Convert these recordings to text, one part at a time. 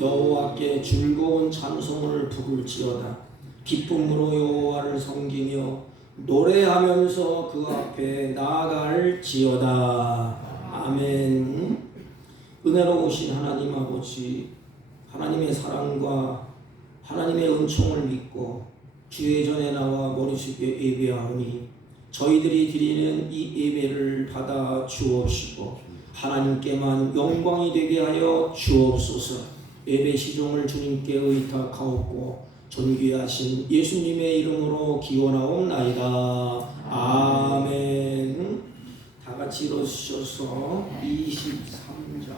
여호와께 즐거운 찬송을 부를지어다. 기쁨으로 여호와를 섬기며 노래하면서 그 앞에 나아갈지어다. 아멘. 은혜로우신 하나님 아버지, 하나님의 사랑과 하나님의 은총을 믿고 주의 전에 나와 머리 숙여 예배하오니 저희들이 드리는 이 예배를 받아 주옵시고 하나님께만 영광이 되게 하여 주옵소서. 예배 시종을 주님께 의탁하옵고 존귀하신 예수님의 이름으로 기원하옵나이다. 아멘. 다 같이 일어서셔서 23장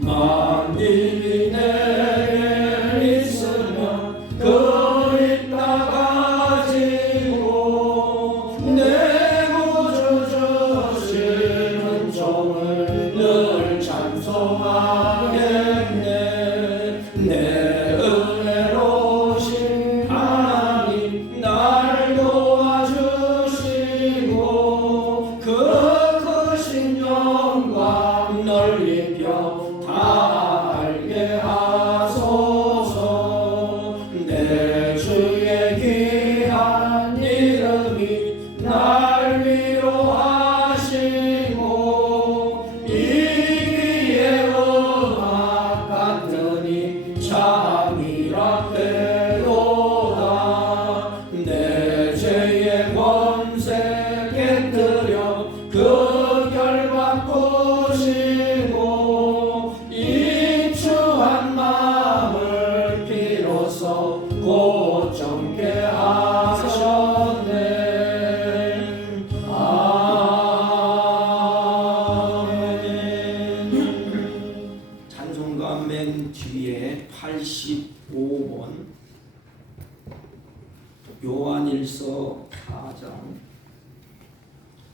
만일이 내게 있으면 그 있다 가지고 내 구주 주시는 종을 늘 찬송하겠네. 내 은혜로우신 하나님 날 도와주시고 그 크신 영광 넓히며 다 알게 하소서. 내 주의 귀한 이름이 날 위로하시고 이 귀의 음악 같으니 참이라 되도다. 내 죄의 권세 깨뜨려 그 결 바꾸시고 입추한 마음을 비로소 고정케 하셨네. 아멘. 찬송가 맨 뒤에 85번 요한일서 4장.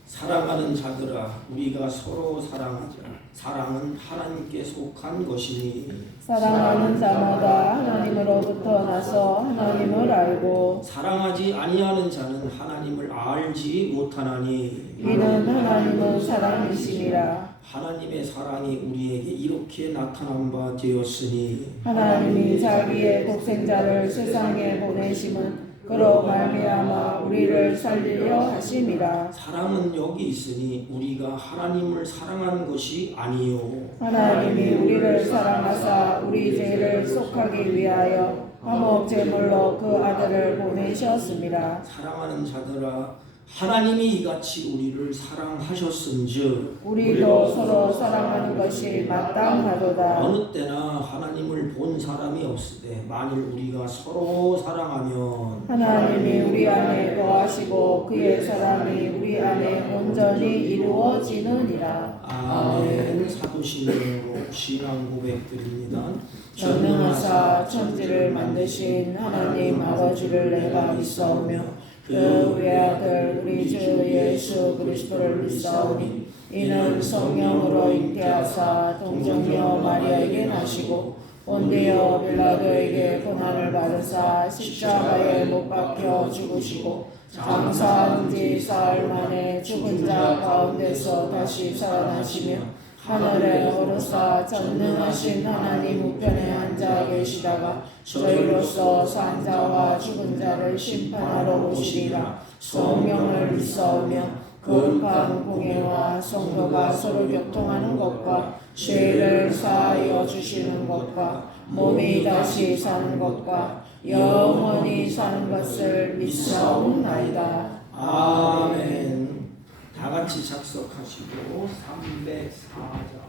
사랑하는 자들아 우리가 서로 사랑하자. 사랑은 하나님께 속한 것이니 사랑하는 자마다 하나님으로부터 나서 하나님을 알고 사랑하지 아니하는 자는 하나님을 알지 못하나니 이는 하나님은 사랑이시니라. 하나님의 사랑이 우리에게 이렇게 나타난 바 되었으니 하나님이 자기의 독생자를 세상에 보내심은 그로 말미암아 우리를 살리려 하심이라. 사랑은 여기 있으니 우리가 하나님을 사랑한 것이 아니요 하나님이 우리를 사랑하사 우리 죄를 속하기 위하여 화목 제물로 그 아들을 보내셨습니다. 사랑하는 자들아 하나님이 이같이 우리를 사랑하셨은즉 우리도 서로 사랑하는 것이 마땅하도다. 어느 때나 하나님을 본 사람이 없으되 만일 우리가 서로 사랑하면 하나님이 우리 안에 거하시고 그의 사랑이 우리 안에 온전히 이루어지느니라. 아멘. 사도신경으로 신앙 고백드립니다. 전능하사 천지를 만드신 하나님 아버지를 내가 믿사오며 그 외아들 우리 주 예수 그리스도를 믿사오니 이는 성령으로 잉태하사 동정녀 마리아에게 나시고 본디오 빌라도에게 고난을 받으사 십자가에 못 박혀 죽으시고 장사한 지 사흘 만에 죽은 자 가운데서 다시 살아나시며 하늘에 오르사 전능하신 하나님 우편에 앉아 계시다가 저희로서 산 자와 죽은 자를 심판하러 오시리라. 성령을 믿사오며 거룩한 공예와 성도가 서로 교통하는 것과 죄를 사하여 주시는 것과 몸이 다시 사는 것과 영원히 사는 것을 믿사옵나이다. 아멘. 다 같이 작석하시고 304장.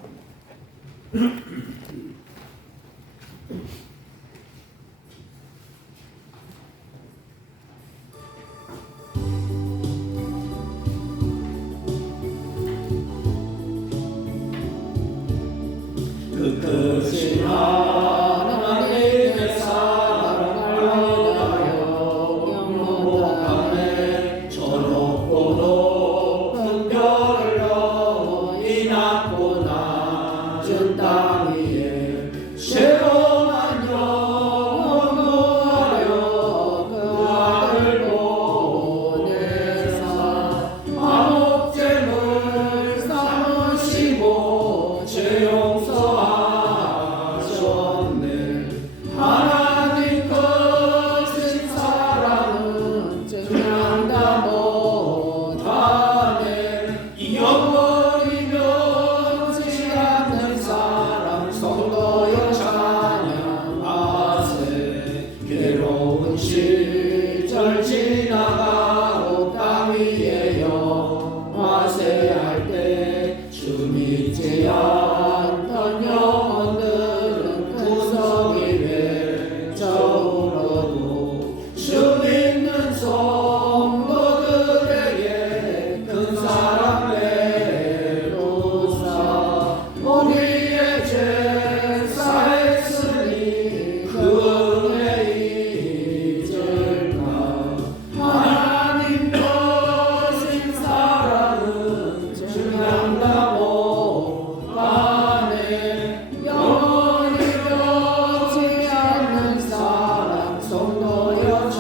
그 크신 하나님의 사랑을 위하여 영원하네. 저 높고 높은 별을 너희 낳고 낮은 땅 위에 새로운 영원 구하려 그 아들 보내사 화목제물 삼으시고 죄 용서하셨네. 하나님 크신 사랑은 증명다 못하네. 영원히 변치 않는 사랑 성도여 찬양하세. 괴로운 시절 지나가고 땅 위에 영화세할 때 주 믿지 않던 영혼들은 큰 성이 외쳐울어도 주 믿는 성도들에게 큰 사랑 베푸사. 우리의 죄 사했으니 그 은혜 잊을까. 하나님 크신 사랑은 증명다 못하네. 영원히 변치 않는 사랑 성도여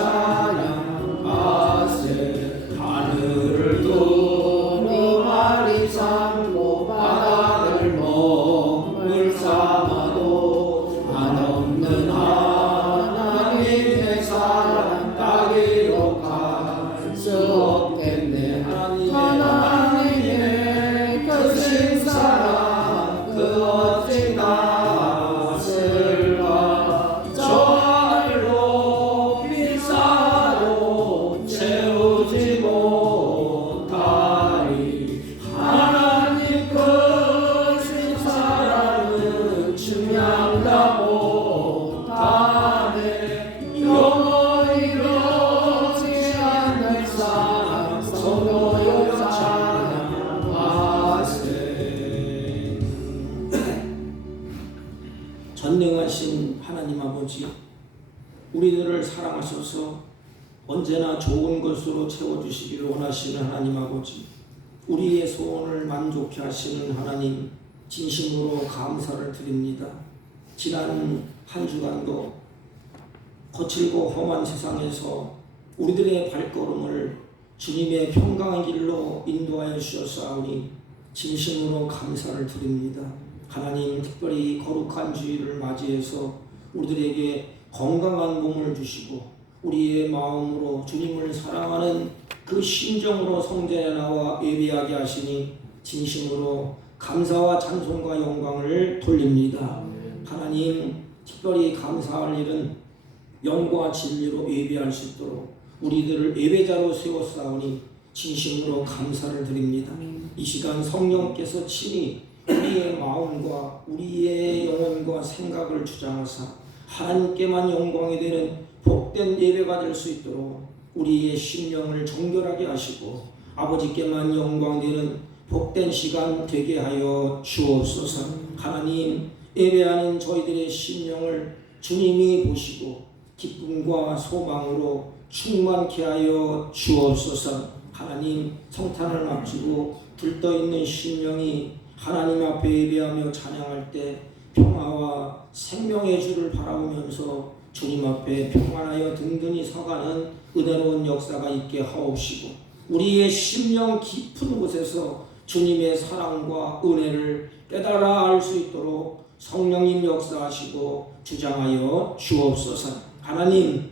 찬양하세. 하늘을 두루마리 삼고 바다를 몸을 삼아도 한없는 하나님의 사랑 따위로 갈 수 없겠네. 하나님의 크신 사랑 그 어찌 같을까. 저 하늘 높이 사로 채우지 못하리. 하나님 크신 사랑은 증명다 못하네. 영원히 변치 않는 사랑 성도여 찬양하세. 전능하신 하나님 아버지, 우리들을 사랑하셔서 언제나 좋은 것으로 채워주시기를 원하시는 하나님 아버지, 우리의 소원을 만족케 하시는 하나님, 진심으로 감사를 드립니다. 지난 한 주간도 거칠고 험한 세상에서 우리들의 발걸음을 주님의 평강한 길로 인도하여 주셨사오니 진심으로 감사를 드립니다. 하나님, 특별히 거룩한 주일을 맞이해서 우리들에게 건강한 몸을 주시고 우리의 마음으로 주님을 사랑하는 그 심정으로 성전에 나와 예배하게 하시니 진심으로 감사와 찬송과 영광을 돌립니다. 하나님, 특별히 감사할 일은 영과 진리로 예배할 수 있도록 우리들을 예배자로 세웠사오니 진심으로 감사를 드립니다. 이 시간 성령께서 친히 우리의 마음과 우리의 영혼과 생각을 주장하사 하나님께만 영광이 되는 복된 예배가 될 수 있도록 우리의 심령을 정결하게 하시고 아버지께만 영광 되는 복된 시간 되게 하여 주옵소서. 하나님, 예배하는 저희들의 심령을 주님이 보시고 기쁨과 소망으로 충만케 하여 주옵소서. 하나님, 성탄을 마치고 들떠있는 심령이 하나님 앞에 예배하며 찬양할 때 평화와 생명의 주를 바라보면서 주님 앞에 평안하여 든든히 서가는 은혜로운 역사가 있게 하옵시고 우리의 심령 깊은 곳에서 주님의 사랑과 은혜를 깨달아 알 수 있도록 성령님 역사하시고 주장하여 주옵소서. 하나님,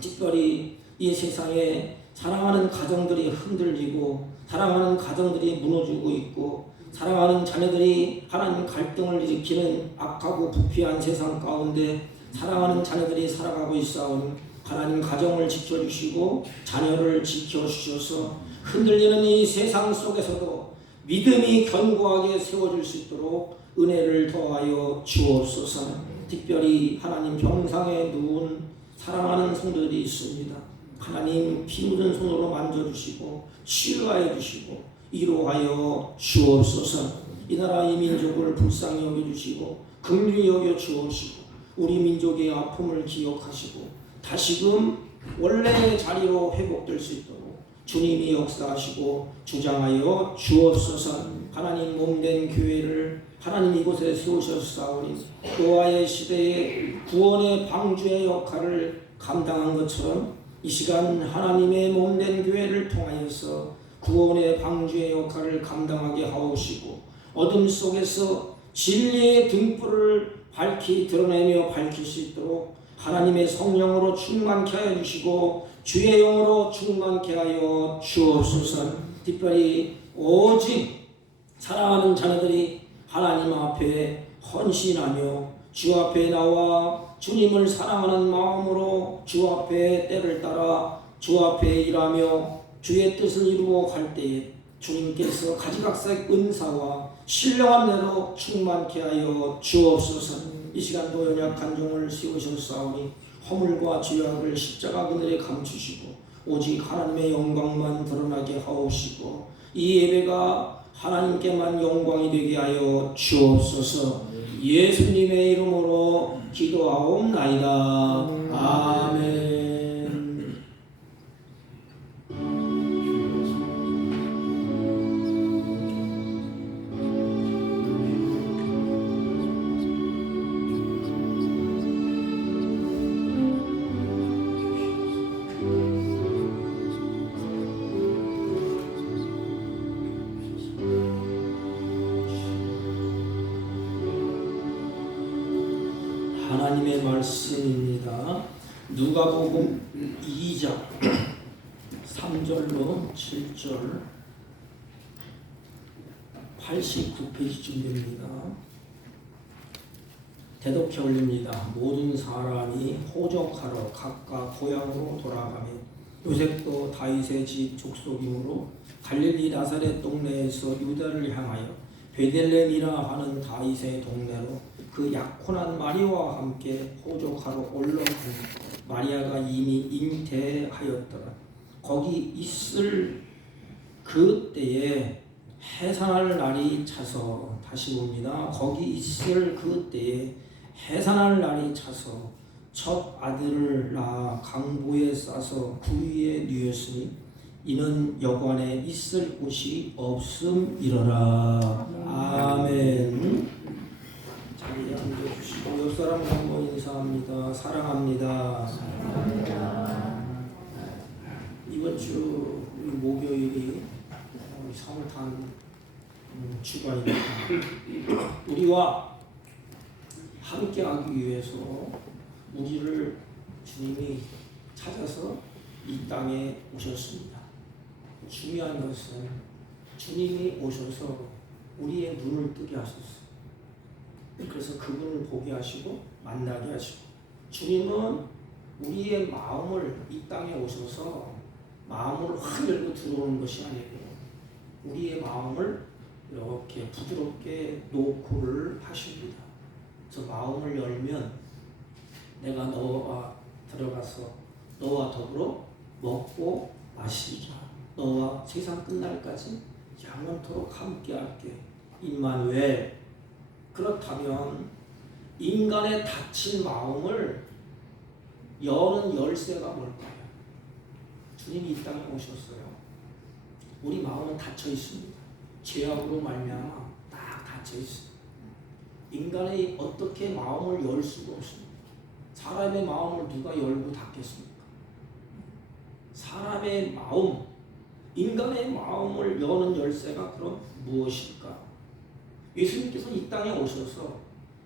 특별히 이 세상에 사랑하는 가정들이 흔들리고 사랑하는 가정들이 무너지고 있고 사랑하는 자녀들이 하나님 갈등을 일으키는 악하고 부패한 세상 가운데 사랑하는 자녀들이 살아가고 있사오니 하나님 가정을 지켜주시고 자녀를 지켜주셔서 흔들리는 이 세상 속에서도 믿음이 견고하게 세워질 수 있도록 은혜를 더하여 주옵소서. 특별히 하나님 병상에 누운 사랑하는 성도들이 있습니다. 하나님 피 묻은 손으로 만져주시고 치유하여 주시고 위로하여 주옵소서. 이 나라 이 민족을 불쌍히 여겨주시고 긍휼히 여겨 주옵시고 우리 민족의 아픔을 기억하시고 다시금 원래의 자리로 회복될 수 있도록 주님이 역사하시고 주장하여 주옵소서. 하나님 몸된 교회를 하나님 이곳에 세우셨사오니 노아의 시대에 구원의 방주의 역할을 감당한 것처럼 이 시간 하나님의 몸된 교회를 통하여서 구원의 방주의 역할을 감당하게 하옵시고 어둠 속에서 진리의 등불을 밝히 드러내며 밝힐 수 있도록 하나님의 성령으로 충만케 하여 주시고 주의 영으로 충만케 하여 주옵소서. 특별히 오직 사랑하는 자녀들이 하나님 앞에 헌신하며 주 앞에 나와 주님을 사랑하는 마음으로 주 앞에 때를 따라 주 앞에 일하며 주의 뜻을 이루어 갈 때에 주님께서 가지각색 은사와 신령한 대로 충만케 하여 주옵소서. 이 시간도 연약한 종을 세우셨사오니 허물과 죄악을 십자가 그늘에 감추시고 오직 하나님의 영광만 드러나게 하옵시고 이 예배가 하나님께만 영광이 되게 하여 주옵소서. 예수님의 이름으로 기도하옵나이다. 아멘. 하나님의 말씀입니다. 누가복음 2장 3절로 7절 89페이지쯤 됩니다. 대독해 올립니다. 모든 사람이 호적하러 각각 고향으로 돌아가며 요셉도 다윗의 집 족속이므로 갈릴리 나사렛 동네에서 유다를 향하여 베들레헴이라 하는 다윗의 동네로 그 약혼한 마리아와 함께 호적하러 올라가니 마리아가 이미 잉태하였더라. 거기 있을 그때에 해산할 날이 차서 다시 봅니다. 거기 있을 그때에 해산할 날이 차서 첫 아들을 낳아 강보에 싸서 그 위에 누였으니 이는 여관에 있을 곳이 없음이러라. 아멘. 자리에 앉아주시고 옆사람 한번 인사합니다. 사랑합니다. 이번 주 목요일이 성탄 주간입니다. 우리와 함께하기 위해서 우리를 주님이 찾아서 이 땅에 오셨습니다. 중요한 것은 주님이 오셔서 우리의 눈을 뜨게 하셨어요. 그래서 그분을 보게 하시고 만나게 하시고 주님은 우리의 마음을 이 땅에 오셔서 마음을 확 열고 들어오는 것이 아니고 우리의 마음을 이렇게 부드럽게 놓고를 하십니다. 저 마음을 열면 내가 너와 들어가서 너와 더불어 먹고 마시자. 너와 세상 끝날까지 영원토록 함께할게. 임마누엘. 그렇다면 인간의 닫힌 마음을 여는 열쇠가 뭘까요? 주님이 이 땅에 오셨어요. 우리 마음은 닫혀 있습니다. 죄악으로 말미암아 딱 닫혀 있습니다. 인간이 어떻게 마음을 열 수가 없습니다. 사람의 마음을 누가 열고 닫겠습니까? 사람의 마음, 인간의 마음을 여는 열쇠가 그럼 무엇일까? 예수님께서 이 땅에 오셔서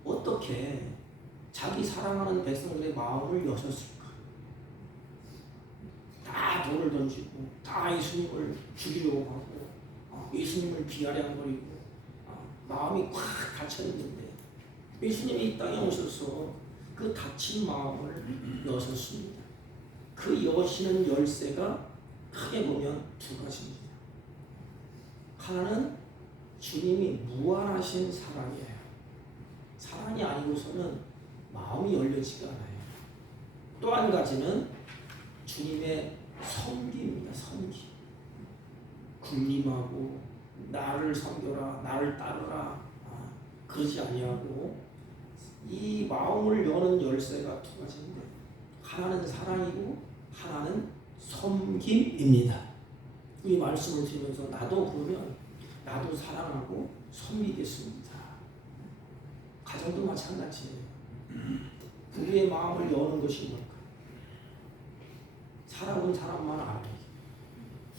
어떻게 자기 사랑하는 백성들의 마음을 여셨을까? 다 돌을 던지고 다 예수님을 죽이려고 하고 예수님을 비아냥거리고 마음이 꽉 닫혀있는데 예수님이 이 땅에 오셔서 그 닫힌 마음을 여셨습니다. 그 여시는 열쇠가 크게 보면 두 가지입니다. 하나는 주님이 무한하신 사랑이에요. 사랑이 아니고서는 마음이 열려지가 않아요. 또 한 가지는 주님의 섬기입니다. 섬기. 군림하고 나를 섬겨라, 나를 따르라 그러지 아니하고 이 마음을 여는 열쇠가 두 가지인데 하나는 사랑이고 하나는 섬김입니다. 이 말씀을 들으면서 나도 그러면 나도 사랑하고 섬기겠습니다. 가정도 마찬가지예요. 우리의 마음을 여는 것이 뭘까? 살아본 사람만 알아요.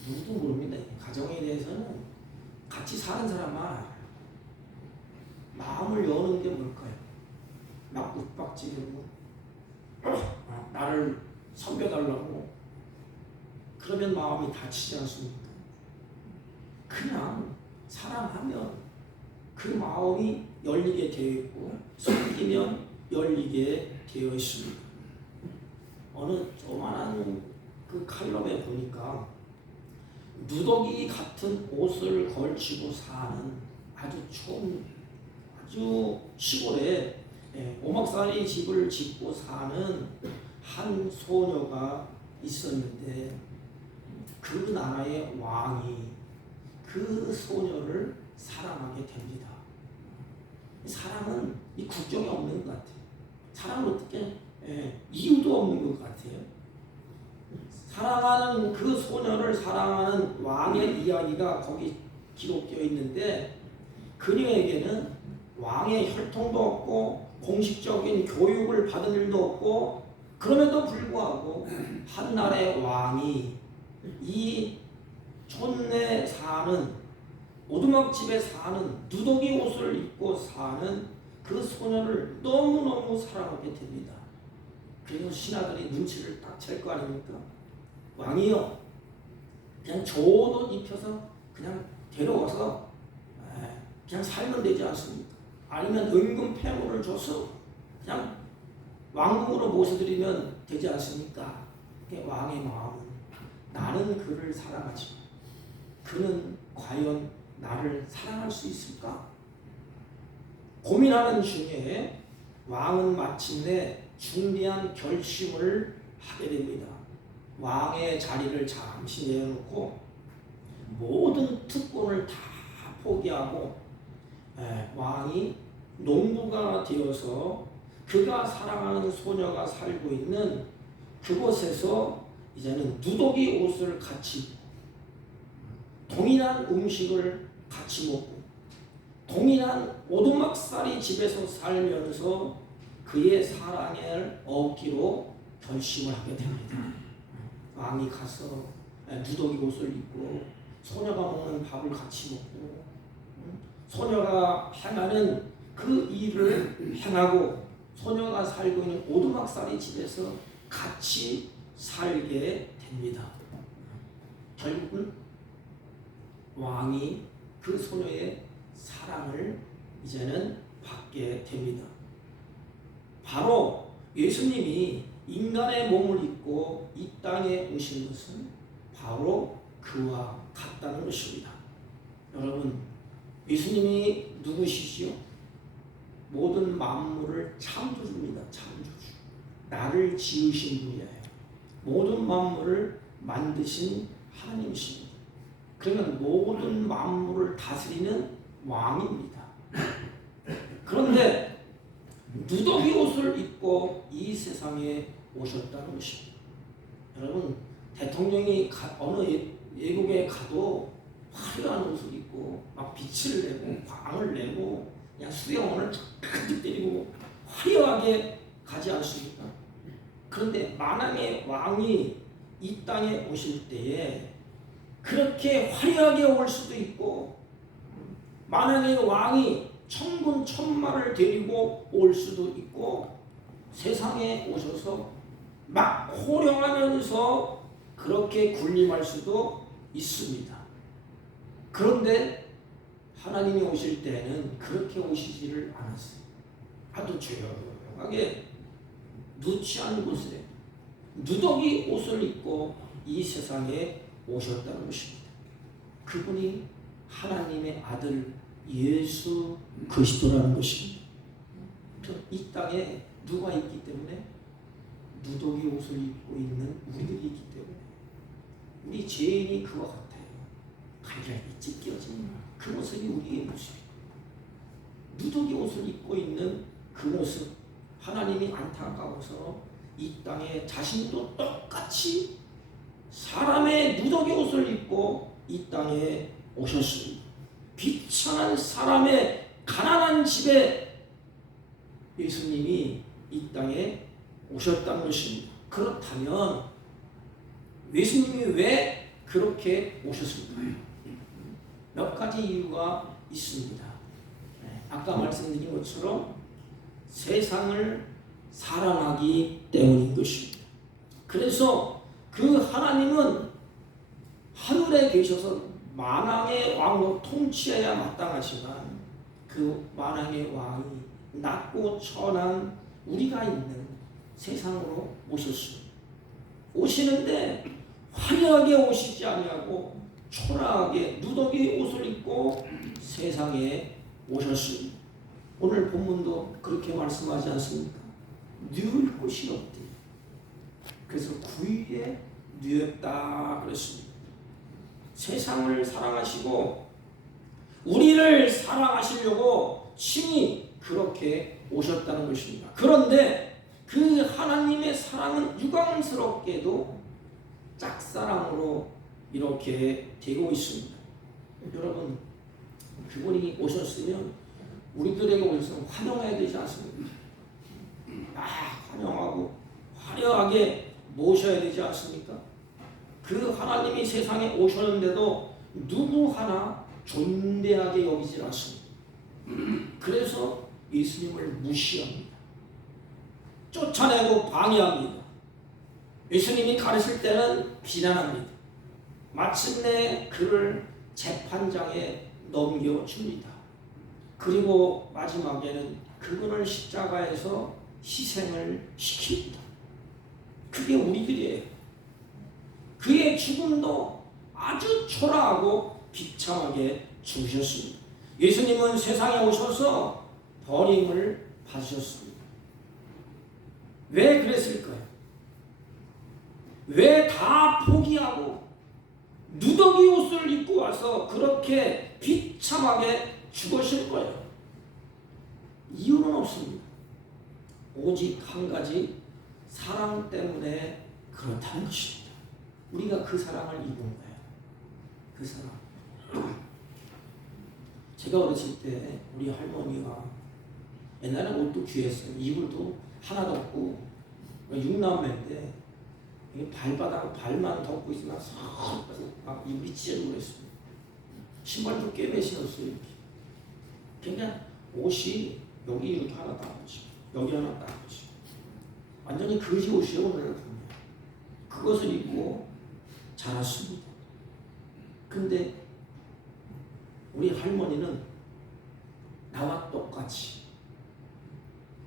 누구도 모릅니다. 가정에 대해서는 같이 사는 사람만 알아요. 마음을 여는 게 뭘까요? 막 윽박지르고 나를 섬겨달라고 그러면 마음이 다치지 않습니까? 그냥 사랑하면 그 마음이 열리게 되어 있고 섬기면 열리게 되어 있습니다. 어느 조만한 그 칼럼에 보니까 누더기 같은 옷을 걸치고 사는 아주 시골에 오막살이 집을 짓고 사는 한 소녀가 있었는데 그 나라의 왕이 그 소녀를 사랑하게 됩니다. 사랑은 이 국경이 없는 것 같아요. 사랑은 어떻게 이유도 없는 것 같아요. 사랑하는 그 소녀를 사랑하는 왕의 이야기가 거기 기록되어 있는데 그녀에게는 왕의 혈통도 없고 공식적인 교육을 받은 일도 없고 그럼에도 불구하고 한날의 왕이 이 촌내 사는 오두막집에 사는 누더기 옷을 입고 사는 그 소녀를 너무너무 사랑하게 됩니다. 그래서 신하들이 눈치를 딱 챌 거 아닙니까? 왕이요, 그냥 좋은 옷 입혀서 그냥 데려와서 그냥 살면 되지 않습니까? 아니면 은금 폐물을 줘서 그냥 왕궁으로 모셔드리면 되지 않습니까? 왕의 마음은 나는 그를 사랑하지만 그는 과연 나를 사랑할 수 있을까? 고민하는 중에 왕은 마침내 중대한 결심을 하게 됩니다. 왕의 자리를 잠시 내어놓고 모든 특권을 다 포기하고 왕이 농부가 되어서 그가 사랑하는 소녀가 살고 있는 그곳에서 이제는 누더기 옷을 같이 입고 동일한 음식을 같이 먹고 동일한 오두막살이 집에서 살면서 그의 사랑을 얻기로 결심을 하게 됩니다. 왕이 가서 누더기 옷을 입고 소녀가 먹는 밥을 같이 먹고 소녀가 행하는 그 일을 행하고 소녀가 살고 있는 오두막살이 집에서 같이 살게 됩니다. 결국은 왕이 그 소녀의 사랑을 이제는 받게 됩니다. 바로 예수님이 인간의 몸을 입고 이 땅에 오신 것은 바로 그와 같다는 것입니다. 여러분, 예수님이 누구시지요? 모든 만물을 창조주입니다. 창조주. 나를 지으신 분이에요. 모든 만물을 만드신 하나님이십니다. 그러면 모든 만물을 다스리는 왕입니다. 그런데 누더기 옷을 입고 이 세상에 오셨다는 것입니다. 여러분, 대통령이 어느 외국에 가도 화려한 옷을 입고 막 빛을 내고 광을 내고 그냥 수영원을 가득 때리고 화려하게 가지 않습니까? 그런데 만왕의 왕이 이 땅에 오실 때에 그렇게 화려하게 올 수도 있고 만왕의 왕이 천군 천마를 데리고 올 수도 있고 세상에 오셔서 막 호령하면서 그렇게 군림할 수도 있습니다. 그런데 하나님이 오실 때는 그렇게 오시지를 않았어요. 아주 조용하게 누추한 곳에 누더기 옷을 입고 이 세상에 오셨다는 것입니다. 그분이 하나님의 아들 예수 그리스도라는 것입니다. 이 땅에 누가 있기 때문에 누더기 옷을 입고 있는 우리들이 있기 때문에 우리 죄인이 그와 같아요. 갈갈이 찢겨진 그 모습이 우리의 모습이고 누더기 옷을 입고 있는 그 모습 하나님이 안타까워서 이 땅에 자신도 똑같이 사람의 누더기 옷을 입고 이 땅에 오셨습니다. 비천한 사람의 가난한 집에 예수님이 이 땅에 오셨다는 것입니다. 그렇다면 예수님이 왜 그렇게 오셨을까요? 몇 가지 이유가 있습니다. 아까 말씀드린 것처럼 세상을 사랑하기 때문인 것입니다. 그래서 그 하나님은 하늘에 계셔서 만왕의 왕으로 통치해야 마땅하지만 그 만왕의 왕이 낮고 천한 우리가 있는 세상으로 오셨습니다. 오시는데 화려하게 오시지 아니하고 초라하게 누더기 옷을 입고 세상에 오셨습니다. 오늘 본문도 그렇게 말씀하지 않습니까? 누울 곳이 없대. 그래서 구유에 누웠다 그랬습니다. 세상을 사랑하시고 우리를 사랑하시려고 친히 그렇게 오셨다는 것입니다. 그런데 그 하나님의 사랑은 유감스럽게도 짝사랑으로 이렇게 되고 있습니다. 여러분, 그분이 오셨으면 우리들에게 오셔서 환영해야 되지 않습니까? 환영하고 화려하게 모셔야 되지 않습니까? 그 하나님이 세상에 오셨는데도 누구 하나 존대하게 여기질 않습니다. 그래서 예수님을 무시합니다. 쫓아내고 방해합니다. 예수님이 가르칠 때는 비난합니다. 마침내 그를 재판장에 넘겨줍니다. 그리고 마지막에는 그분을 십자가에서 희생을 시킵니다. 그게 우리들이에요. 그의 죽음도 아주 초라하고 비참하게 죽으셨습니다. 예수님은 세상에 오셔서 버림을 받으셨습니다. 왜 그랬을까요? 왜 다 포기하고 누더기 옷을 입고 와서 그렇게 비참하게 죽으실 거예요? 이유는 없습니다. 오직 한 가지, 사랑 때문에 그렇다는 것입니다. 우리가 그 사랑을 입은 거예요. 그 사랑. 제가 어렸을 때 우리 할머니가 옛날에는 옷도 귀했어요. 이불도 하나도 없고 육남매인데 발바닥 발만 덮고 있으면 막 이불이 찢어지고 그랬습니다. 신발도 꽤 매시었어요. 이렇게. 그냥 옷이 여기 이렇게 하나 딱 붙이고 여기 하나 딱 붙이고 완전히 거지 옷이에요. 오늘 보면 그것을 입고 자랐습니다. 근데 우리 할머니는 나와 똑같이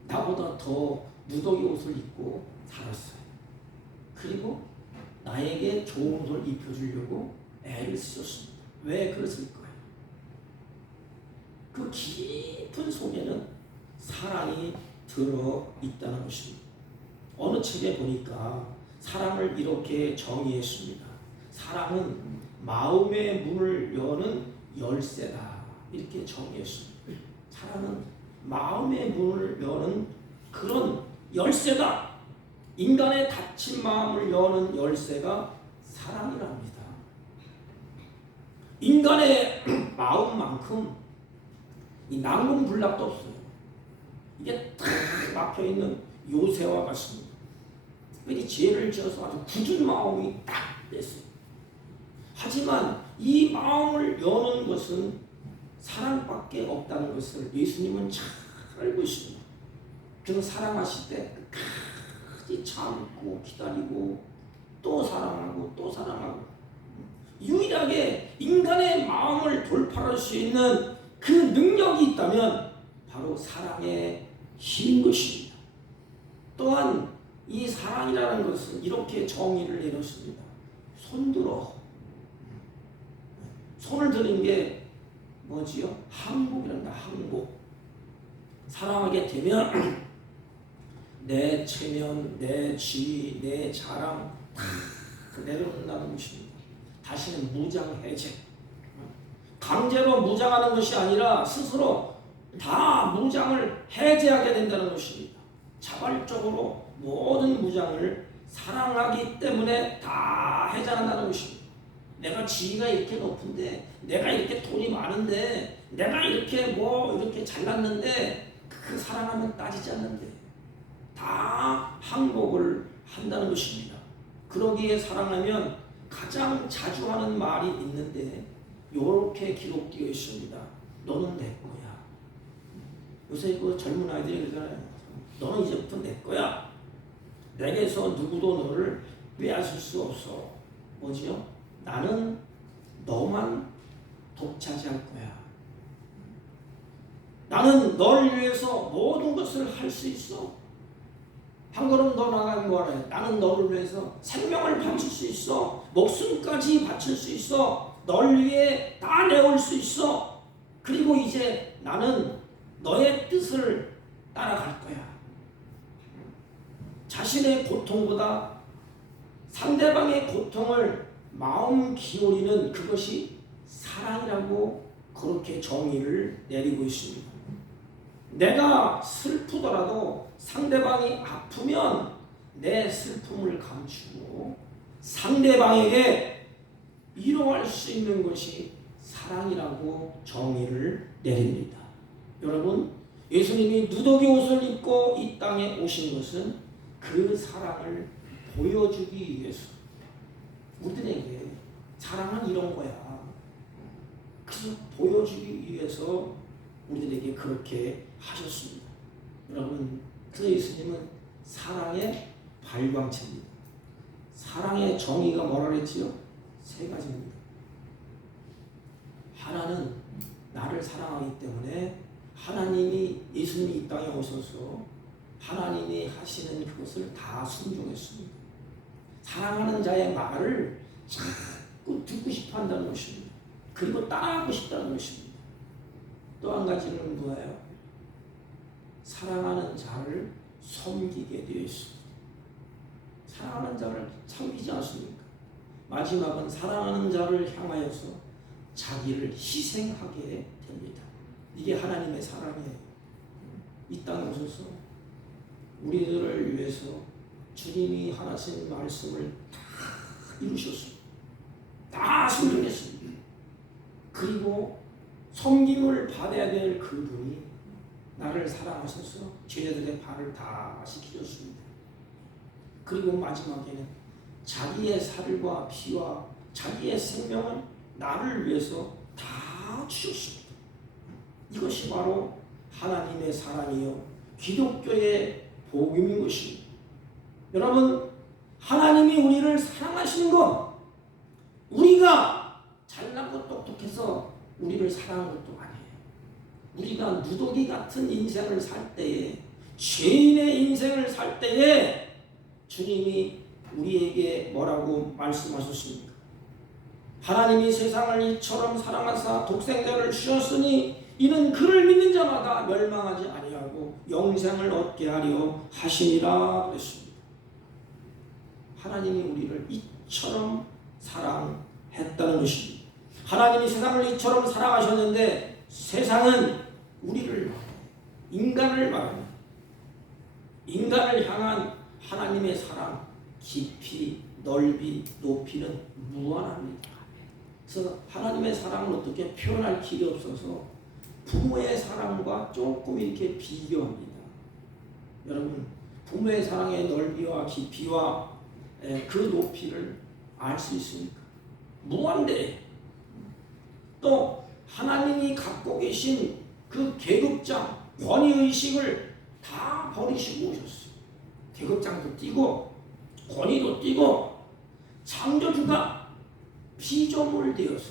나보다 더 누더기 옷을 입고 살았어요. 그리고 나에게 좋은 옷을 입혀주려고 애를 쓰셨습니다. 왜 그랬을까요? 그 깊은 속에는 사랑이 들어있다는 것입니다. 어느 책에 보니까 사랑을 이렇게 정의했습니다. 사랑은 마음의 문을 여는 열쇠다. 이렇게 정의했습니다. 사랑은 마음의 문을 여는 그런 열쇠다. 인간의 닫힌 마음을 여는 열쇠가 사랑이랍니다. 인간의 마음만큼 이 난공불락도 없어요. 이게 탁 막혀있는 요새와 같습니다. 이 죄를 지어서 아주 굳은 마음이 딱 됐어요. 하지만 이 마음을 여는 것은 사랑밖에 없다는 것을 예수님은 잘 알고 있습니다. 그래서 사랑하실 때 끝까지 참고 기다리고 또 사랑하고 또 사랑하고 유일하게 인간의 마음을 돌파할 수 있는 그 능력이 있다면 바로 사랑의 힘인 것입니다. 또한 이 사랑이라는 것은 이렇게 정의를 내렸습니다. 손들어. 손을 드는 게 뭐지요? 항복이란다. 항복. 사랑하게 되면 내 체면, 내 지위, 내 자랑 다 내려놓는다는 것입니다. 다시는 무장해제. 강제로 무장하는 것이 아니라 스스로 다 무장을 해제하게 된다는 것입니다. 자발적으로 모든 무장을 사랑하기 때문에 다 해제한다는 것입니다. 내가 지위가 이렇게 높은데, 내가 이렇게 돈이 많은데, 내가 이렇게 이렇게 잘났는데, 그 사랑하면 따지지 않는데 다 항복을 한다는 것입니다. 그러기에 사랑하면 가장 자주 하는 말이 있는데 이렇게 기록되어 있습니다. 너는 내 거야. 요새 그 젊은 아이들이 그러잖아요. 너는 이제부터 내 거야. 내게서 누구도 너를 빼앗을 수 없어. 뭐지요? 나는 너만 독차지할 거야. 나는 널 위해서 모든 것을 할 수 있어. 한 걸음 더 나가면 뭐래? 나는 너를 위해서 생명을 바칠 수 있어. 목숨까지 바칠 수 있어. 널 위해 다 내올 수 있어. 그리고 이제 나는 너의 뜻을 따라갈 거야. 자신의 고통보다 상대방의 고통을 마음 기울이는 그것이 사랑이라고 그렇게 정의를 내리고 있습니다. 내가 슬프더라도 상대방이 아프면 내 슬픔을 감추고 상대방에게 위로할 수 있는 것이 사랑이라고 정의를 내립니다. 여러분, 예수님이 누더기 옷을 입고 이 땅에 오신 것은 그 사랑을 보여주기 위해서. 우리들에게 사랑은 이런 거야. 그래서 보여주기 위해서 우리들에게 그렇게 하셨습니다. 여러분, 그 예수님은 사랑의 발광체입니다. 사랑의 정의가 뭐라 그랬지요? 세 가지입니다. 하나는 나를 사랑하기 때문에 하나님이 예수님이 이 땅에 오셔서 하나님이 하시는 그것을 다 순종했습니다. 사랑하는 자의 말을 자꾸 듣고 싶어 한다는 것입니다. 그리고 따라하고 싶다는 것입니다. 또 한 가지는 뭐예요? 사랑하는 자를 섬기게 되어 있습니다. 사랑하는 자를 섬기지 않습니까? 마지막은 사랑하는 자를 향하여서 자기를 희생하게 됩니다. 이게 하나님의 사랑이에요. 이 땅에 오셔서 우리들을 위해서 주님이 하신 말씀을 다 이루셨습니다. 다 순종했습니다. 그리고 섬김을 받아야 될 그분이 나를 사랑하셔서 죄인들의 발을 다 씻겨줬습니다. 그리고 마지막에는 자기의 살과 피와 자기의 생명을 나를 위해서 다 주셨습니다. 이것이 바로 하나님의 사랑이요 기독교의 복음인 것입니다. 여러분, 하나님이 우리를 사랑하시는 건 우리가 잘나고 똑똑해서 우리를 사랑한 것도 아니에요. 우리가 누더기 같은 인생을 살 때에, 죄인의 인생을 살 때에 주님이 우리에게 뭐라고 말씀하셨습니까? 하나님이 세상을 이처럼 사랑하사 독생자를 주셨으니 이는 그를 믿는 자마다 멸망하지 아니하고 영생을 얻게 하려 하시니라 그랬습니다. 하나님이 우리를 이처럼 사랑했다는 것입니다. 하나님이 세상을 이처럼 사랑하셨는데 세상은 우리를 인간을 말합니다. 인간을 향한 하나님의 사랑 깊이 넓이 높이는 무한합니다. 그래서 하나님의 사랑을 어떻게 표현할 길이 없어서 부모의 사랑과 조금 이렇게 비교합니다. 여러분, 부모의 사랑의 넓이와 깊이와 그 높이를 알 수 있습니까? 무한대. 또 하나님이 갖고 계신 그 계급장, 권위의식을 다 버리시고 오셨어요. 계급장도 띄고 권위도 띄고 창조주가 피조물 되어서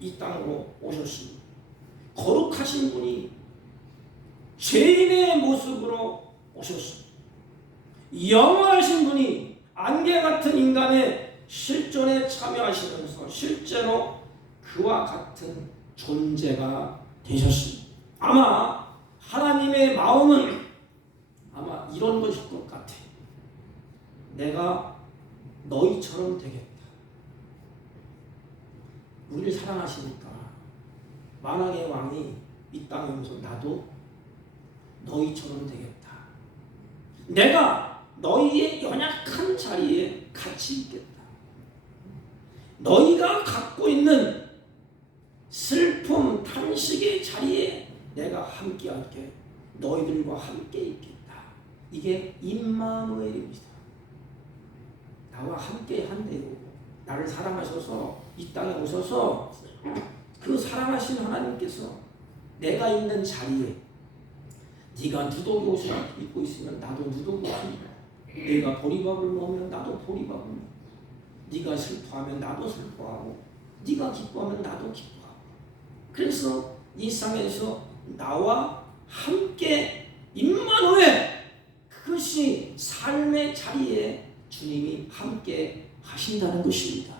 이 땅으로 오셨습니다. 거룩하신 분이 죄인의 모습으로 오셨습니다. 영원하신 분이 안개 같은 인간의 실존에 참여하시면서 실제로 그와 같은 존재가 되셨습니다. 아마 하나님의 마음은 아마 이런 것일 것 같아요. 내가 너희처럼 되겠다. 우리를 사랑하시니까 만왕의 왕이 이 땅에 오면서 나도 너희처럼 되겠다. 내가 너희의 연약한 자리에 같이 있겠다. 너희가 갖고 있는 슬픔, 탄식의 자리에 내가 함께 할게. 너희들과 함께 있겠다. 이게 임마누엘입니다. 나와 함께 한대요. 나를 사랑하셔서 이 땅에 오셔서 그 사랑하신 하나님께서 내가 있는 자리에 네가 누더기 옷을 입고 있으면 나도 누더기 옷을 입고, 네가 보리밥을 먹으면 나도 보리밥을 먹고, 네가 슬퍼하면 나도 슬퍼하고, 네가 기뻐하면 나도 기뻐하고. 그래서 이 세상에서 나와 함께 임마누엘, 그것이 삶의 자리에 주님이 함께 하신다는 것입니다.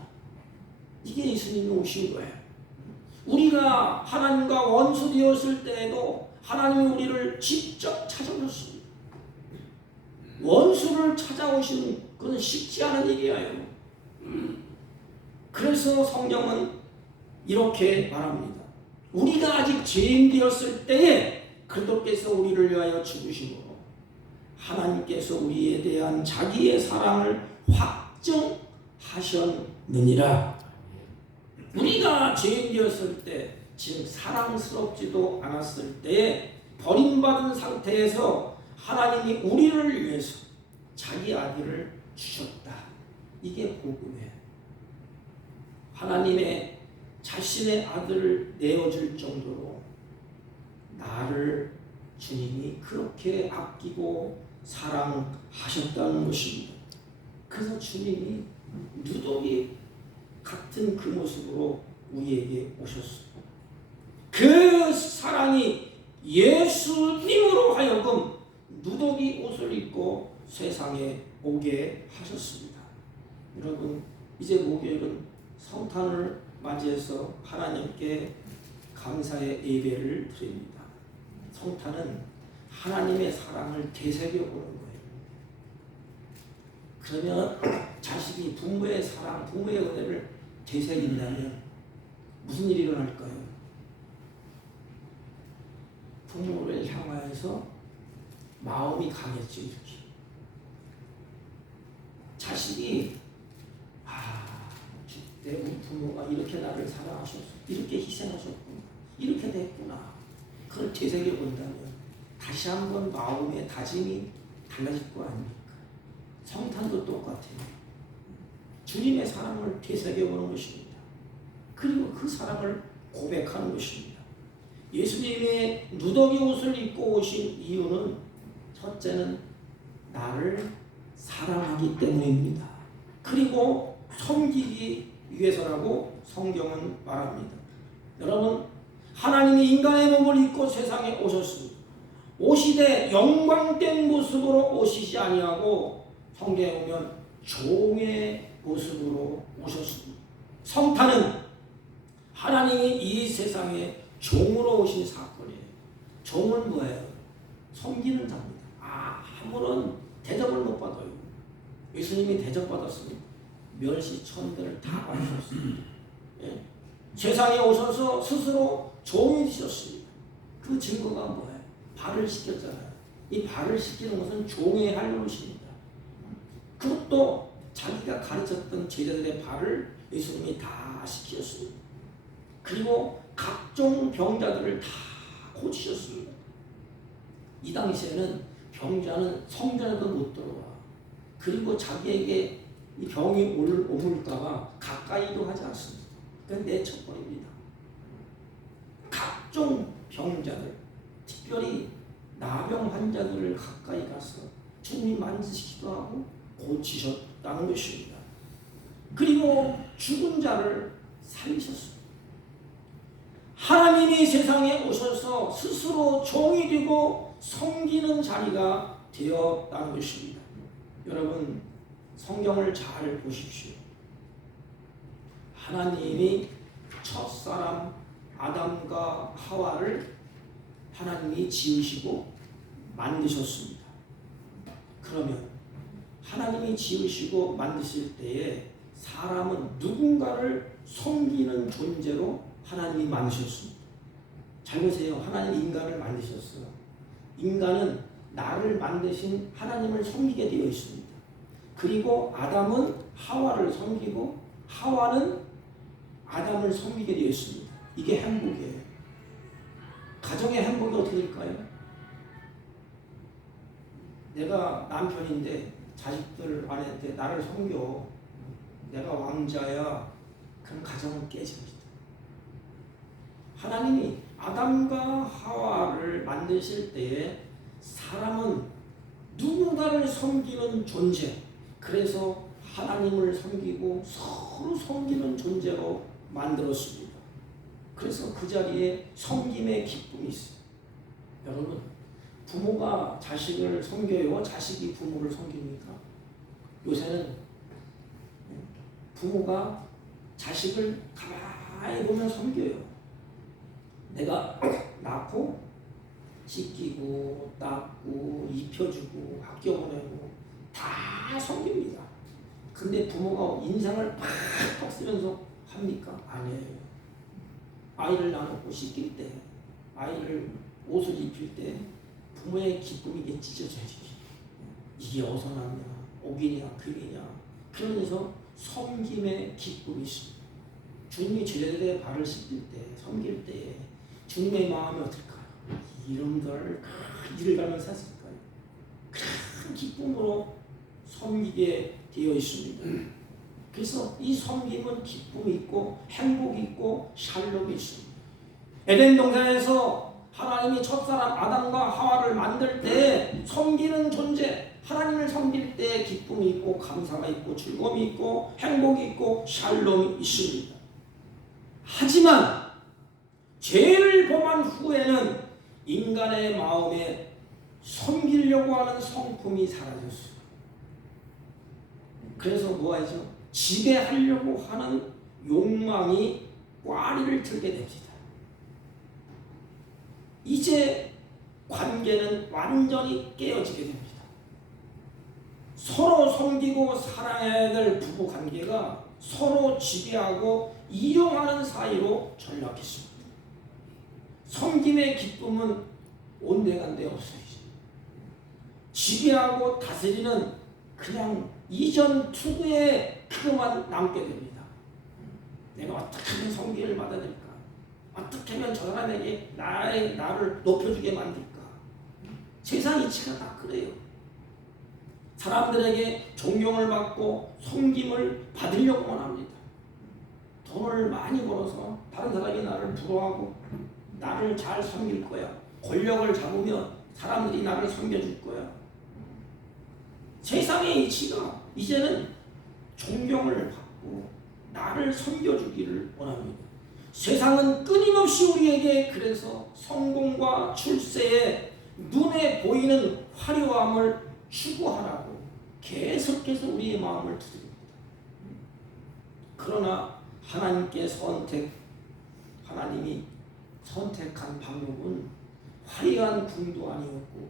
이게 예수님이 오신 거예요. 우리가 하나님과 원수 되었을 때에도 하나님이 우리를 직접 찾아오셨습니다. 원수를 찾아오시는 그건 쉽지 않은 일이에요. 그래서 성경은 이렇게 말합니다. 우리가 아직 죄인 되었을 때에 그리스도께서 우리를 위하여 죽으심으로 하나님께서 우리에 대한 자기의 사랑을 확증하셨느니라. 우리가 죄인 되었을 때, 즉 사랑스럽지도 않았을 때에 버림받은 상태에서 하나님이 우리를 위해서 자기 아들을 주셨다. 이게 복음이에요. 하나님의 자신의 아들을 내어줄 정도로 나를 주님이 그렇게 아끼고 사랑하셨다는 것입니다. 그래서 주님이 누더기 같은 그 모습으로 우리에게 오셨습니다. 그 사랑이 예수님으로 하여금 누더기 옷을 입고 세상에 오게 하셨습니다. 여러분, 이제 목요일은 성탄을 맞이해서 하나님께 감사의 예배를 드립니다. 성탄은 하나님의 사랑을 되새겨보는 거예요. 그러면 자식이 부모의 사랑, 부모의 은혜를 되새긴다면 무슨 일이 일어날까요? 부모를 향하여서 마음이 강했죠. 이렇게 자식이 내 우리 부모가 이렇게 나를 사랑하셨어, 이렇게 희생하셨구나, 이렇게 됐구나. 그걸 되새겨본다면 다시 한번 마음의 다짐이 달라질 거 아닙니까? 성탄도 똑같아요. 주님의 사랑을 되새겨보는 것입니다. 그리고 그 사랑을 고백하는 것입니다. 예수님의 누더기 옷을 입고 오신 이유는 첫째는 나를 사랑하기 때문입니다. 그리고 섬기기 위해서라고 성경은 말합니다. 여러분, 하나님이 인간의 몸을 입고 세상에 오셨습니다. 오시되 영광된 모습으로 오시지 아니하고 성경에 보면 종의 모습으로 오셨습니다. 성탄은 하나님이 이 세상에 종으로 오신 사건이에요. 종은 뭐예요? 섬기는 자입니다. 아무런 대접을 못 받아요. 예수님이 대접받았습니다. 멸시천대를 다 받으셨습니다. 예. 세상에 오셔서 스스로 종이 되셨습니다. 그 증거가 뭐예요? 발을 씻겼잖아요. 이 발을 씻기는 것은 종의 할 노릇입니다. 그것도 자기가 가르쳤던 제자들의 발을 예수님이 다 씻겼습니다. 그리고 각종 병자들을 다 고치셨습니다. 이 당시에는 병자는 성전에도 못 들어와. 그리고 자기에게 이 병이 오물까봐 가까이도 하지 않습니다. 그건 내쳐버립니다. 각종 병자들, 특별히 나병 환자들을 가까이 가서 주님이 만지시기도 하고 고치셨다는 것입니다. 그리고 죽은 자를 살리셨습니다. 하나님이 세상에 오셔서 스스로 종이 되고 섬기는 자리가 되었다는 것입니다. 여러분, 성경을 잘 보십시오. 하나님이 첫사람 아담과 하와를 하나님이 지으시고 만드셨습니다. 그러면 하나님이 지으시고 만드실 때에 사람은 누군가를 섬기는 존재로 하나님이 만드셨습니다. 잘 보세요. 하나님 인간을 만드셨어요. 인간은 나를 만드신 하나님을 섬기게 되어 있습니다. 그리고 아담은 하와를 섬기고 하와는 아담을 섬기게 되어 있습니다. 이게 행복이에요. 가정의 행복이 어떻게 될까요? 내가 남편인데 자식들 아내한테 나를 섬겨. 내가 왕자야. 그럼 가정은 깨집니다. 하나님이 아담과 하와를 만드실 때에 사람은 누군가를 섬기는 존재, 그래서 하나님을 섬기고 서로 섬기는 존재로 만들었습니다. 그래서 그 자리에 섬김의 기쁨이 있어요. 여러분, 부모가 자식을 섬겨요? 자식이 부모를 섬깁니까? 요새는 부모가 자식을 가만히 보면 섬겨요. 내가 낳고 씻기고 닦고 입혀주고 학교 보내고 다 섬깁니다. 근데 부모가 인상을 팍팍 쓰면서 합니까? 아니에요. 아이를 낳고 씻길 때, 아이를 옷을 입힐 때 부모의 기쁨이 이게 찢어져야지. 이게 어디서 났냐, 옥이냐 금이냐, 그러면서 섬김의 기쁨이 있습니다. 주님이 제자들의 발을 씻길 때, 섬길 때 주님의 마음이 어떨까요? 이름들 이를 가면서 했을까요? 큰 기쁨으로 섬기게 되어 있습니다. 그래서 이 섬김은 기쁨이 있고 행복이 있고 샬롬이 있습니다. 에덴 동산에서 하나님이 첫사람 아담과 하와를 만들 때 섬기는 존재, 하나님을 섬길 때 기쁨이 있고 감사가 있고 즐거움이 있고 행복이 있고 샬롬이 있습니다. 하지만 죄를 범한 후에는 인간의 마음에 섬기려고 하는 성품이 사라졌어요. 그래서 뭐하죠? 지배하려고 하는 욕망이 꽈리를 들게 됩니다. 이제 관계는 완전히 깨어지게 됩니다. 서로 섬기고 사랑해야 될 부부 관계가 서로 지배하고 이용하는 사이로 전락했습니다. 섬김의 기쁨은 온데간데 없어요. 지배하고 다스리는 그냥 이전 투구에 그것만 남게 됩니다. 내가 어떻게 하면 섬기를 받아야 될까? 어떻게 하면 저 사람에게 나를 높여주게 만들까? 세상 이치가 다 그래요. 사람들에게 존경을 받고 섬김을 받으려고만 합니다. 돈을 많이 벌어서 다른 사람이 나를 부러워하고 나를 잘 섬길 거야. 권력을 잡으면 사람들이 나를 섬겨줄 거야. 세상의 이치가 이제는 존경을 받고 나를 섬겨주기를 원합니다. 세상은 끊임없이 우리에게 그래서 성공과 출세에 눈에 보이는 화려함을 추구하라고 계속해서 우리의 마음을 두드립니다. 그러나 하나님이 선택한 방법은 화려한 궁도 아니었고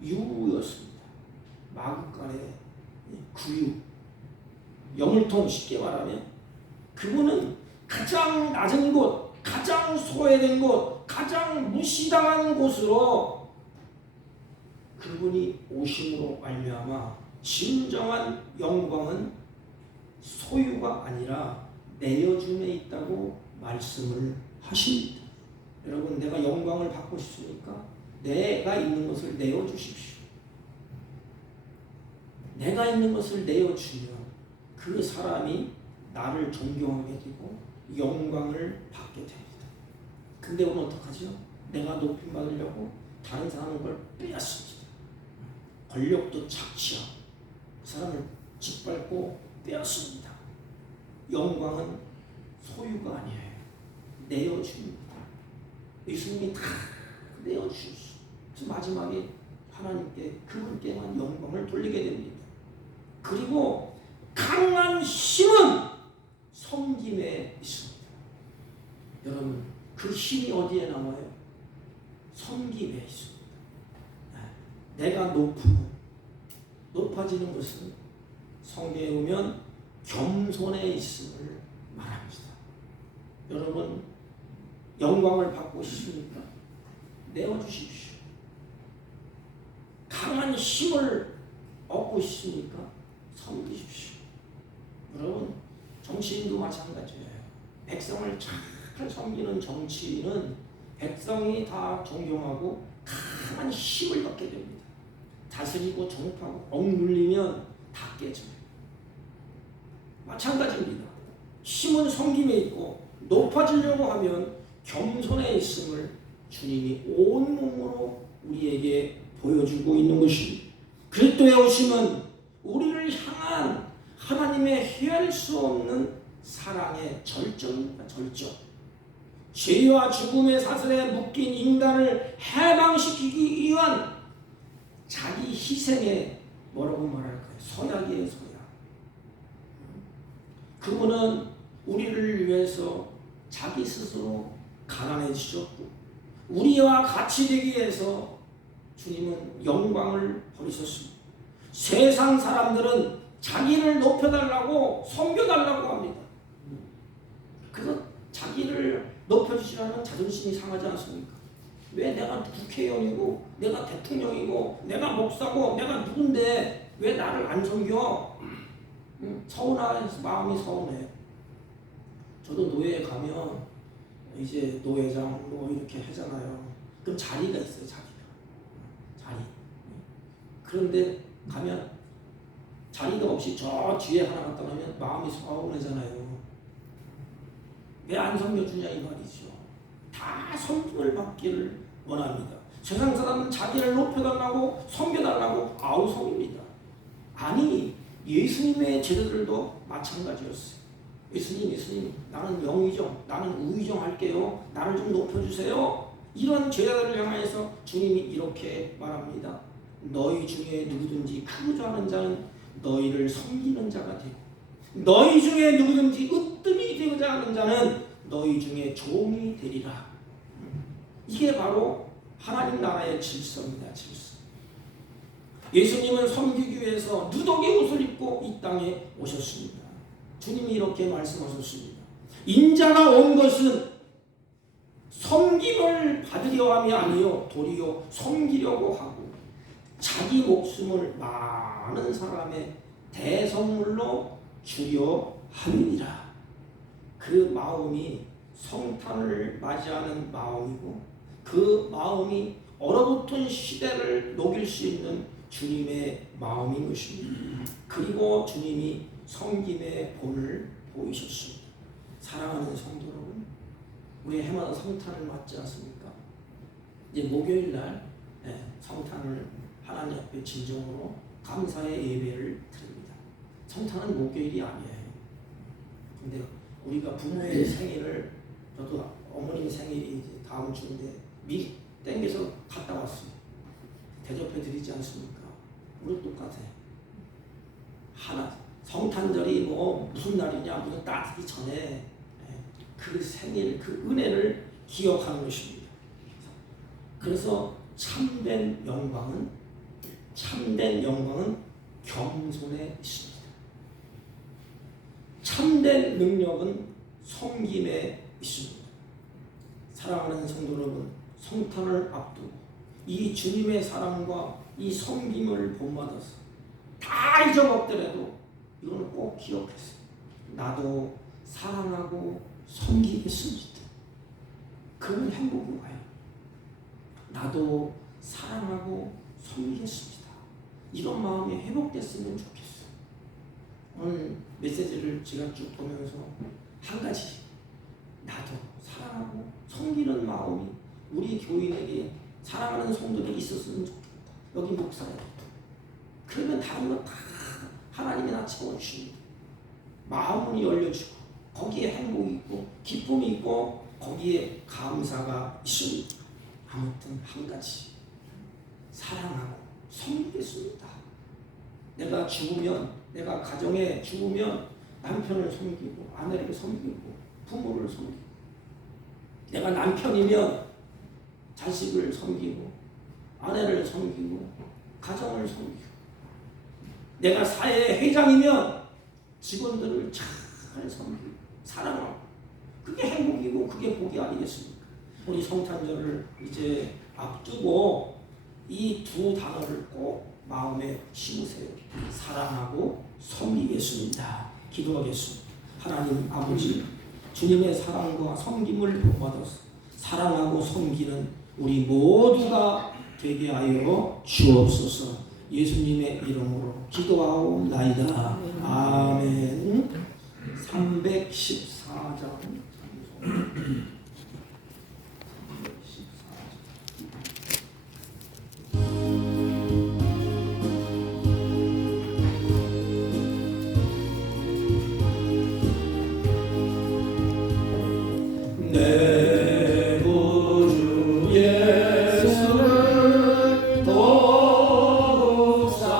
구유였습니다. 마구간의 구유. 영을통 쉽게 말하면 그분은 가장 낮은 곳, 가장 소외된 곳, 가장 무시당한 곳으로 그분이 오심으로 말미암아 진정한 영광은 소유가 아니라 내어줌에 있다고 말씀을 하십니다. 여러분, 내가 영광을 받고 싶습니까? 내가 있는 것을 내어주십시오. 내가 있는 것을 내어주면 그 사람이 나를 존경하게 되고 영광을 받게 됩니다. 근데 오늘 어떡하죠? 내가 높임 받으려고 다른 사람의 걸 빼앗습니다. 권력도 착취하고 그 사람을 짓밟고 빼앗습니다. 영광은 소유가 아니에요. 내어줍니다. 예수님이 다 내어주셨어요. 그래서 마지막에 하나님께 그분께만 영광을 돌리게 됩니다. 그리고 강한 힘은 섬김에 있습니다. 여러분, 그 힘이 어디에 나와요? 섬김에 있습니다. 내가 높아지는 것은 성경에 보면 겸손에 있음을 말합니다. 여러분, 영광을 받고 싶습니까? 내어주십시오. 강한 힘을 얻고 싶습니까? 섬기십시오. 여러분, 정치인도 마찬가지예요. 백성을 잘 섬기는 정치인은 백성이 다 존경하고 강한 힘을 얻게 됩니다. 다스리고 정파고 억눌리면 다 깨져요. 마찬가지입니다. 힘은 섬김에 있고 높아지려고 하면 겸손에 있음을 주님이 온몸으로 우리에게 보여주고 있는 것입니다. 그리스도의 오심은 우리를 향한 하나님의 헤아릴 수 없는 사랑의 절정입니다. 절정. 죄와 죽음의 사슬에 묶인 인간을 해방시키기 위한 자기 희생에 뭐라고 말할까요? 서약이에요. 서약. 그분은 우리를 위해서 자기 스스로 가난해지셨고 우리와 같이 되기 위해서 주님은 영광을 버리셨습니다. 세상 사람들은 자기를 높여달라고 섬겨달라고 합니다. 그래서 자기를 높여주지 않으면 자존심이 상하지 않습니까? 왜 내가 국회의원이고 내가 대통령이고 내가 목사고 내가 누군데 왜 나를 안 섬겨? 서운해서 마음이 서운해. 저도 노예에 가면 이제 노회장 뭐 이렇게 하잖아요. 그럼 자리가 있어요. 자리. 그런데 가면 자리가 없이 저 뒤에 하나 갖다 놓으면 마음이 서운하잖아요. 왜 안 섬겨주냐 이 말이죠. 다 섬김을 받기를 원합니다. 세상 사람은 자기를 높여달라고 섬겨달라고 아우성입니다. 아니 예수님의 제자들도 마찬가지였어요. 예수님 나는 영의정 나는 우의정 할게요. 나를 좀 높여주세요. 이런 제자들을 향해서 주님이 이렇게 말합니다. 너희 중에 누구든지 크고자 하는 자는 너희를 섬기는 자가 되고 너희 중에 누구든지 으뜸이 되고자 하는 자는 너희 중에 종이 되리라. 이게 바로 하나님 나라의 질서입니다. 질서. 예수님은 섬기기 위해서 누더기 옷을 입고 이 땅에 오셨습니다. 주님이 이렇게 말씀하셨습니다. 인자가 온 것은 섬김을 받으려 함이 아니요 도리어 섬기려고 하고 자기 목숨을 많은 사람의 대선물로 주려 함이니라. 그 마음이 성탄을 맞이하는 마음이고 그 마음이 얼어붙은 시대를 녹일 수 있는 주님의 마음인 것입니다. 그리고 주님이 섬김의 본을 보이셨습니다. 사랑하는 성도 여러분, 우리 해마다 성탄을 맞지 않습니까? 이제 목요일 날 성탄을 하나님 앞에 진정으로 감사의 예배를 드립니다. 성탄은 목요일이 아니에요. 근데 우리가 부모의 생일을 저도 어머님 생일이 이제 다음 주인데 미리 땡겨서 갔다 왔어요. 대접해 드리지 않습니까? 우리 똑같아요. 하나 성탄절이 뭐 무슨 날이냐 무슨 따뜻히 전에 그 생일 그 은혜를 기억하는 것입니다. 그래서 참된 영광은 겸손에 있습니다. 참된 능력은 섬김에 있습니다. 사랑하는 성도 여러분, 성탄을 앞두고 이 주님의 사랑과 이 섬김을 본받아서 다 잊어먹더라도 이거는 꼭 기억했어요. 나도 사랑하고 섬기겠습니다. 그러면 행복이 와요. 나도 사랑하고 섬기겠습니다. 이런 마음이 회복됐으면 좋겠어요. 오늘 메시지를 제가 쭉 보면서 한 가지, 나도 사랑하고 섬기는 마음이 우리 교인에게 사랑하는 성도들이 있었으면 좋겠다. 여기 목사에게도. 그러면 다른 거 다 하나님이 다 채워주십니다. 마음이 열려지고 거기에 행복이 있고 기쁨이 있고 거기에 감사가 있습니다. 아무튼 한 가지, 사랑하고 섬기겠습니다. 내가 죽으면, 내가 가정에 죽으면 남편을 섬기고 아내를 섬기고 부모를 섬기고, 내가 남편이면 자식을 섬기고 아내를 섬기고 가정을 섬기고, 내가 사회 회장이면 직원들을 잘 섬기고 사랑하고, 그게 행복이고 그게 복이 아니겠습니까? 우리 성탄절을 이제 앞두고 이 두 단어를 꼭 마음에 심으세요. 사랑하고 섬기겠습니다. 기도하겠습니다. 하나님 아버지, 주님의 사랑과 섬김을 본받아서 사랑하고 섬기는 우리 모두가 되게 하여 주옵소서. 예수님의 이름으로 기도하옵나이다. 아멘. 314장 내 구주 예수를 더욱 사랑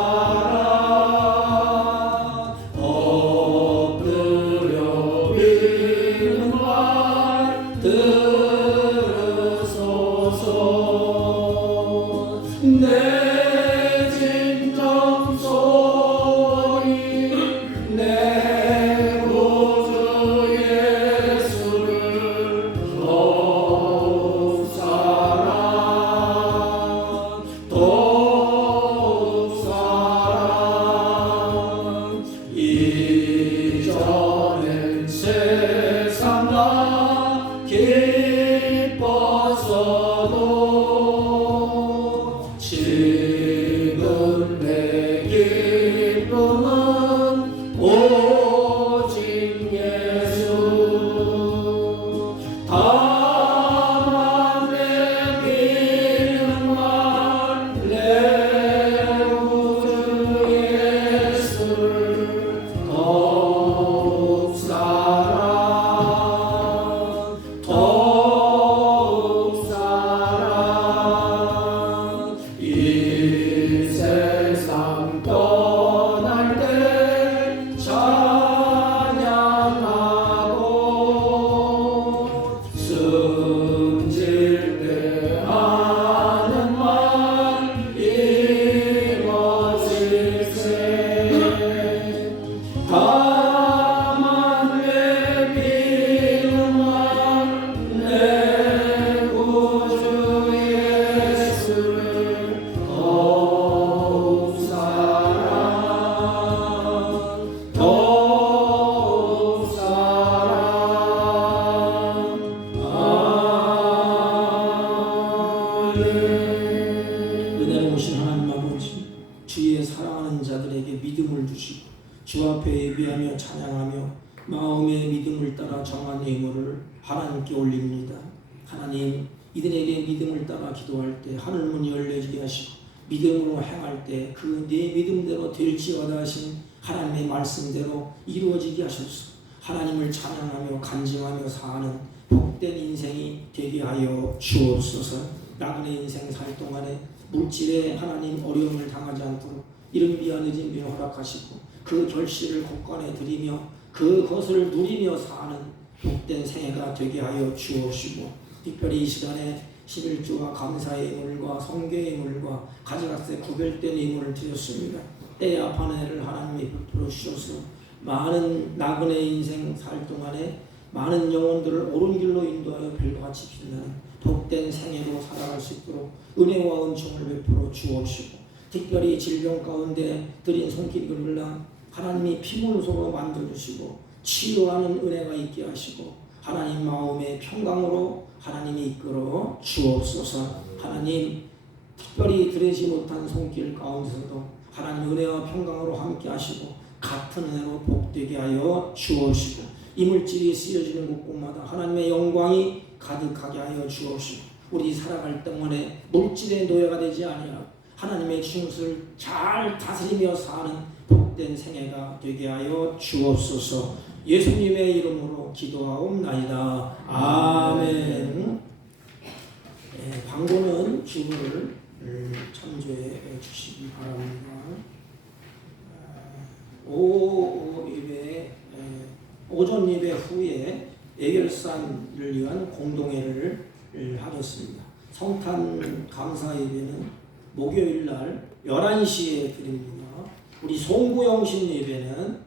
엎드려 비는 말 들으소서. 내 진정 소리 내 구주 예수를 더욱 사랑 더욱 사랑. 이전엔 세상 나 기뻤어도 지금 내 기쁨은 오직 예수. 다만 내 믿음만 내 구주 예수를 더욱 사랑 더욱 사랑. 이 세상 떠날 때 찬양하고 숨질 때 하는 말 이루어질세. 다만 내 믿음만 내 구주 예수를 더욱 사랑 더욱 사랑. 아멘. 은혜로우신 하나님 아버지, 주의 사랑하는 자들에게 믿음을 주시고 주 앞에 예비하며 찬양하며 마음의 믿음을 따라 정한 예물을 하나님께 올립니다. 하나님, 이들에게 믿음을 따라 기도할 때 하늘문이 열려지게 하시고 믿음으로 행할 때 그 내 믿음대로 될지어다 하신 하나님의 말씀대로 이루어지게 하소서. 하나님을 찬양하며 간증하며 사는 복된 인생이 되게 하여 주옵소서. 나그네 인생 살 동안에 물질에 하나님 어려움을 당하지 않도록 이른 비와 늦은 비를 허락하시고 그 결실을 곳간에 드리며 그것을 누리며 사는 복된 생애가 되게 하여 주옵시고, 특별히 이 시간에 11조와 감사의 예물과 성교의 예물과 가지각색 구별된 예물을 드렸습니다. 때에 합한 해를 하나님이 베풀어 주셔서 많은 나그네 인생 살 동안에 많은 영혼들을 옳은 길로 인도하여 별과 같이 빛나는 복된 생애로 살아갈 수 있도록 은혜와 은총을 베풀어 주옵시고, 특별히 질병 가운데 드린 손길을 하나님이 피문소로 만들어주시고 치유하는 은혜가 있게 하시고 하나님 마음의 평강으로 하나님이 이끌어 주옵소서. 하나님, 특별히 드리지 못한 손길 가운데서도 하나님 은혜와 평강으로 함께 하시고 같은 은혜로 복되게 하여 주옵시고, 이물질이 쓰여지는 곳곳마다 하나님의 영광이 가득하게 하여 주옵시고, 우리 살아갈 동안에 물질의 노예가 되지 아니하고 하나님의 주님을 잘 다스리며 사는 복된 생애가 되게 하여 주옵소서. 예수님의 이름으로 기도하옵나이다. 아멘. 광고는 주문을 참조해 주시기 바랍니다. 오전 예배 후에 예결산을 위한 공동회를 하겠습니다. 성탄 감사 예배는 목요일 날 11시에 드립니다. 우리 송구영신 예배는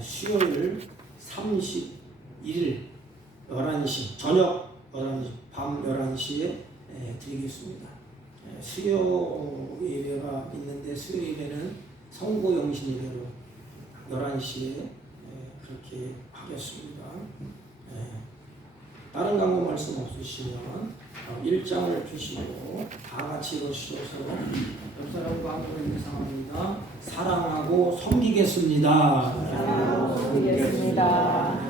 수요일 31일 11시 저녁 밤 11시에 드리겠습니다. 수요 예배가 있는데 수요 예배는 성고 영신 예배로 11시에 그렇게 하겠습니다. 다른 광고 말씀 없으시면 1장을 펴시고 다 같이 일어서셔서 옆 사람과 함께 묵상합니다. 사랑하고 섬기겠습니다. 사랑하고 섬기겠습니다.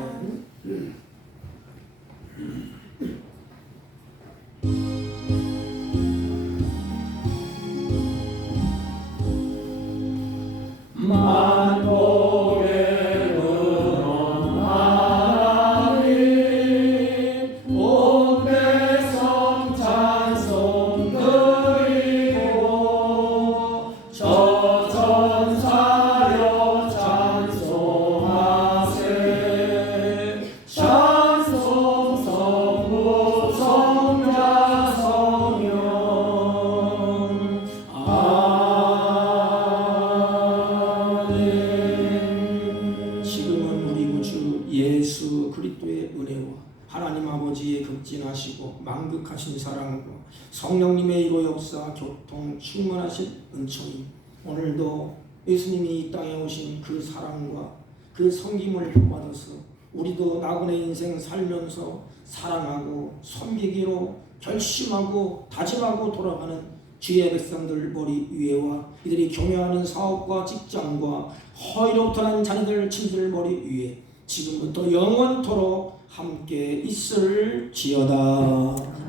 예수 그리스도의 은혜와 하나님 아버지의 극진하시고 만극하신 사랑과 성령님의 일호 역사 교통 충만하신 은총이 오늘도 예수님이 이 땅에 오신 그 사랑과 그 섬김을 본받아서 우리도 나그네 인생 살면서 사랑하고 섬기기로 결심하고 다짐하고 돌아가는 주의 백성들 머리 위에와 이들이 경영하는 사업과 직장과 허위로부터 난 자녀들 친구들 머리 위에 지금부터 영원토록 함께 있을지어다.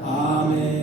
아멘.